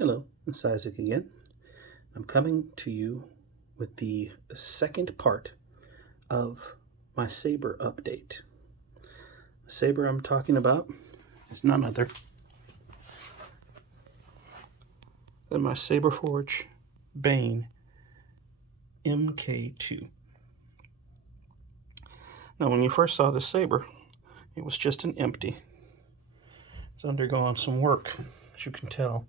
Hello, it's Isaac again. I'm coming to you with the second part of my Saber update. The Saber I'm talking about is none other than my Saberforge Bane MK2. Now, when you first saw the Saber, it was just an empty. It's undergone some work, as you can tell.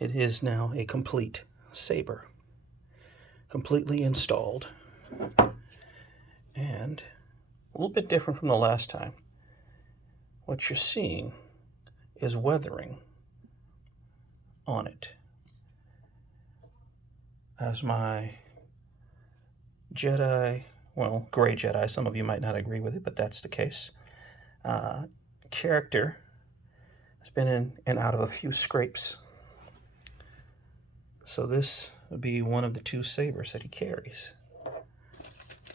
It is now a complete Saber, completely installed, and a little bit different from the last time. What you're seeing is weathering on it. As my Jedi, well, gray Jedi, some of you might not agree with it, but that's the case, character has been in and out of a few scrapes. So this would be one of the two Sabers that he carries.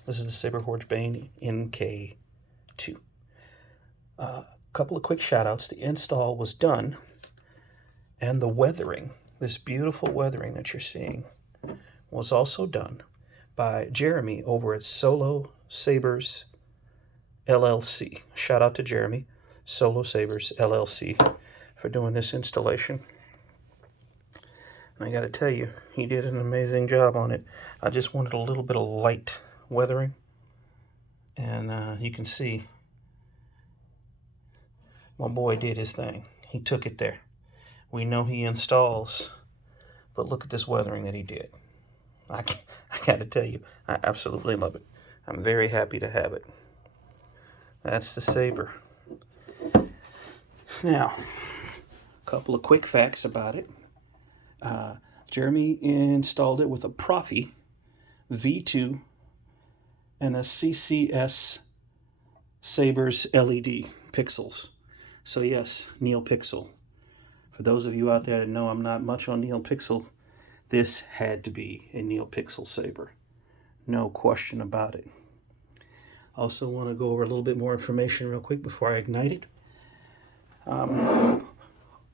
This is the Saberforge Bane MK2. A couple of quick shout outs. The install was done, and the weathering, this beautiful weathering that you're seeing, was also done by Jeremy over at Solo Sabers LLC. Shout out to Jeremy, Solo Sabers LLC, for doing this installation. And I got to tell you, he did an amazing job on it. I just wanted a little bit of light weathering, and you can see my boy did his thing. He took it there. We know he installs, but look at this weathering that he did. I got to tell you, I absolutely love it. I'm very happy to have it. That's the Saber. Now, a couple of quick facts about it. Jeremy installed it with a Proffie V2 and a CCSabers LED pixels. So yes, NeoPixel. For those of you out there that know I'm not much on NeoPixel, this had to be a NeoPixel Saber. No question about it. Also want to go over a little bit more information real quick before I ignite it. The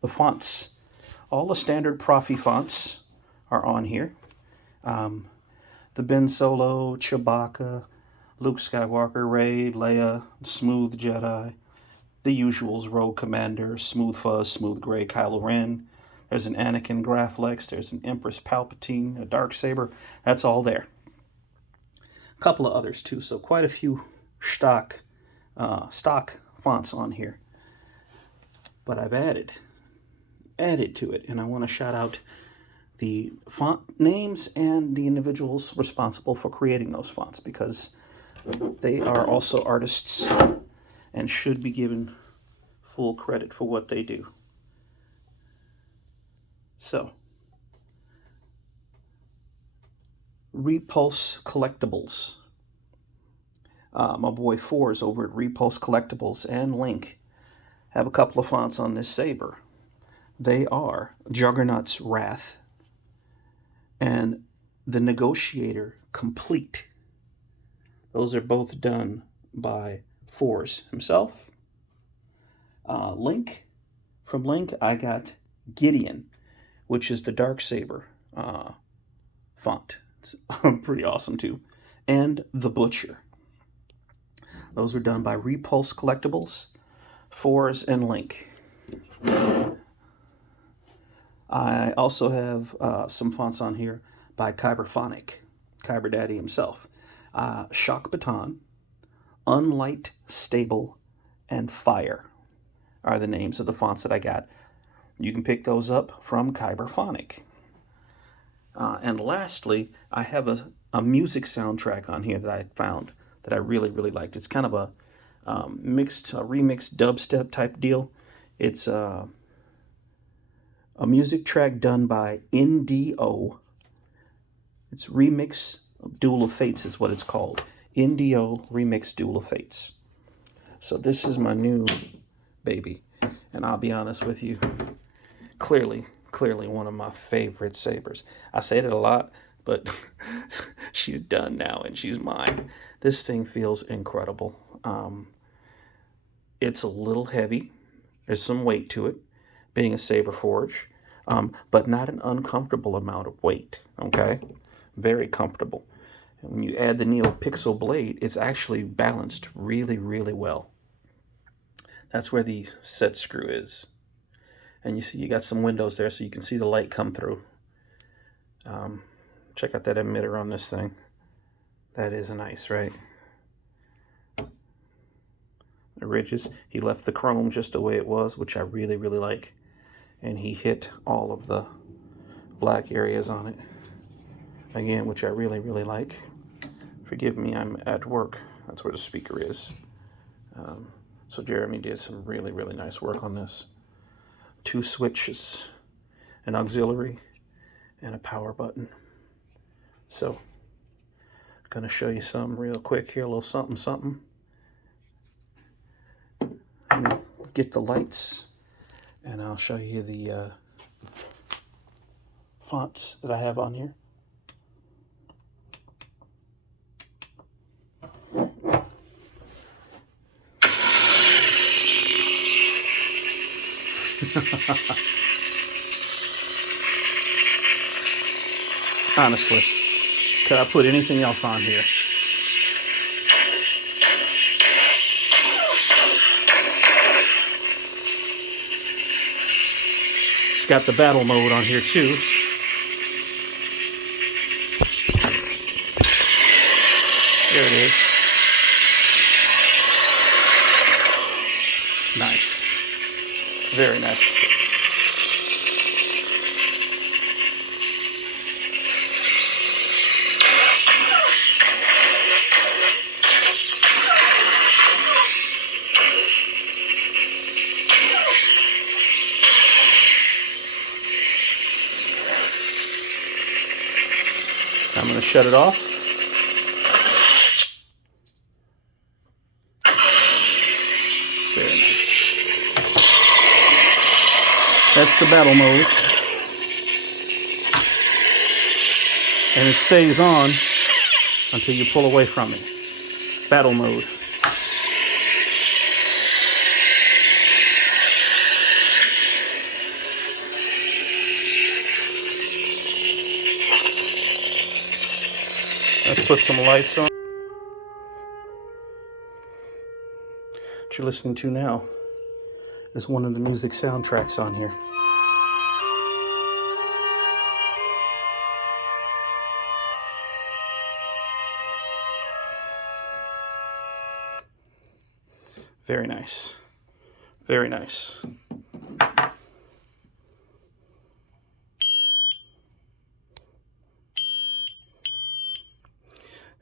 fonts. All the standard Proffie fonts are on here. The Ben Solo, Chewbacca, Luke Skywalker, Rey, Leia, Smooth Jedi, the usuals, Rogue Commander, Smooth Fuzz, Smooth Gray, Kylo Ren. There's an Anakin Graflex, there's an Empress Palpatine, a Darksaber. That's all there. A couple of others too, so quite a few stock fonts on here. But I've added to it, and I want to shout out the font names and the individuals responsible for creating those fonts, because they are also artists and should be given full credit for what they do. So, Repulse Collectibles. My boy Fourzze over at Repulse Collectibles and Link have a couple of fonts on this Saber. They are Juggernaut's Wrath and the Negotiator Complete. Those are both done by Fourzze himself. Link, from Link, I got Gideon, which is the Darksaber font. It's pretty awesome too. And the Butcher. Those were done by Repulse Collectibles, Fourzze, and Link. I also have some fonts on here by Kyberphonic, Kyber Daddy himself. Shock Baton, Unlightstable, and Fire are the names of the fonts that I got. You can pick those up from Kyberphonic. And lastly, I have a music soundtrack on here that I found that I really, really liked. It's kind of a remixed dubstep type deal. It's a music track done by NDO. It's Remix Duel of Fates is what it's called. NDO Remix Duel of Fates. So this is my new baby. And I'll be honest with you, clearly one of my favorite Sabers. I say it a lot, but she's done now and she's mine. This thing feels incredible. It's a little heavy. There's some weight to it, being a Saberforge. but not an uncomfortable amount of weight, okay? Very comfortable. And when you add the NeoPixel blade, it's actually balanced really, really well. That's where the set screw is. And you see you got some windows there so you can see the light come through. Check out that emitter on this thing. That is nice, right? The ridges, he left the chrome just the way it was, which I really, really like. And he hit all of the black areas on it. Again, which I really, really like. Forgive me, I'm at work. That's where the speaker is. So Jeremy did some really, really nice work on this. 2 switches, an auxiliary, and a power button. So, I'm going to show you some real quick here, a little something, something. Let me get the lights, and I'll show you the fonts that I have on here. Honestly, could I put anything else on here? It's got the battle mode on here too. There it is. Nice. Very nice. I'm going to shut it off. Very nice. That's the battle mode. And it stays on until you pull away from it. Battle mode. Let's put some lights on. What you're listening to now is one of the music soundtracks on here. Very nice. Very nice.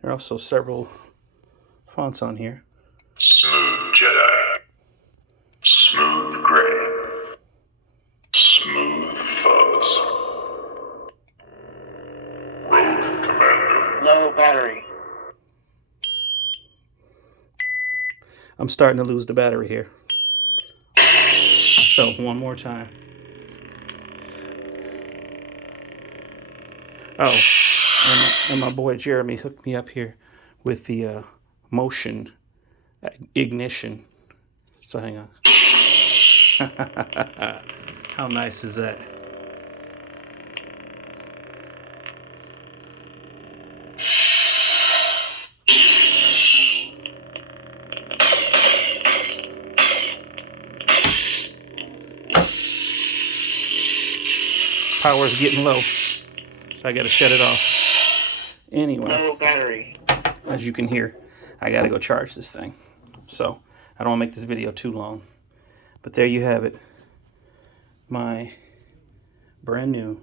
There are also several fonts on here. Smooth Jedi. Smooth Gray. Smooth Fuzz. Rogue Commander. Low battery. I'm starting to lose the battery here. So, one more time. Oh, and my boy Jeremy hooked me up here with the motion ignition. So hang on. How nice is that? Power's getting low, so I gotta shut it off. Anyway, Low battery. as you can hear, I gotta go charge this thing. So I don't want to make this video too long, but there you have it. My brand new,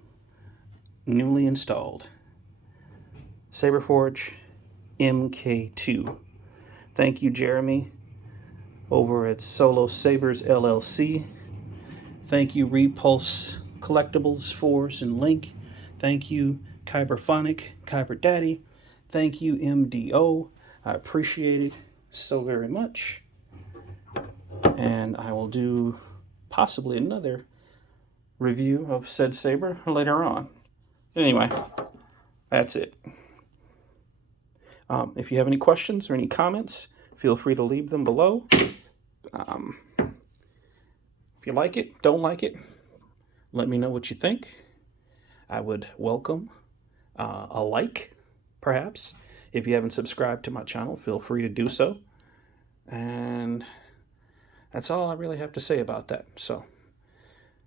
newly installed Saberforge MK2. Thank you, Jeremy, over at Solo Sabers LLC. Thank you, Repulse Collectibles, Fourzze, and Link. Thank you, Kyberphonic, Kyber Daddy. Thank you, MDO. I appreciate it so very much. And I will do possibly another review of said saber later on. Anyway, that's it. If you have any questions or any comments, feel free to leave them below. If you like it, don't like it, Let me know what you think. I would welcome a like, perhaps. If you haven't subscribed to my channel, feel free to do so. And that's all I really have to say about that. So,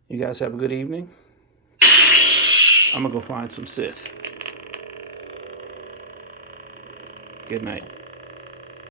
you guys have a good evening. I'm going to go find some Sith. Good night.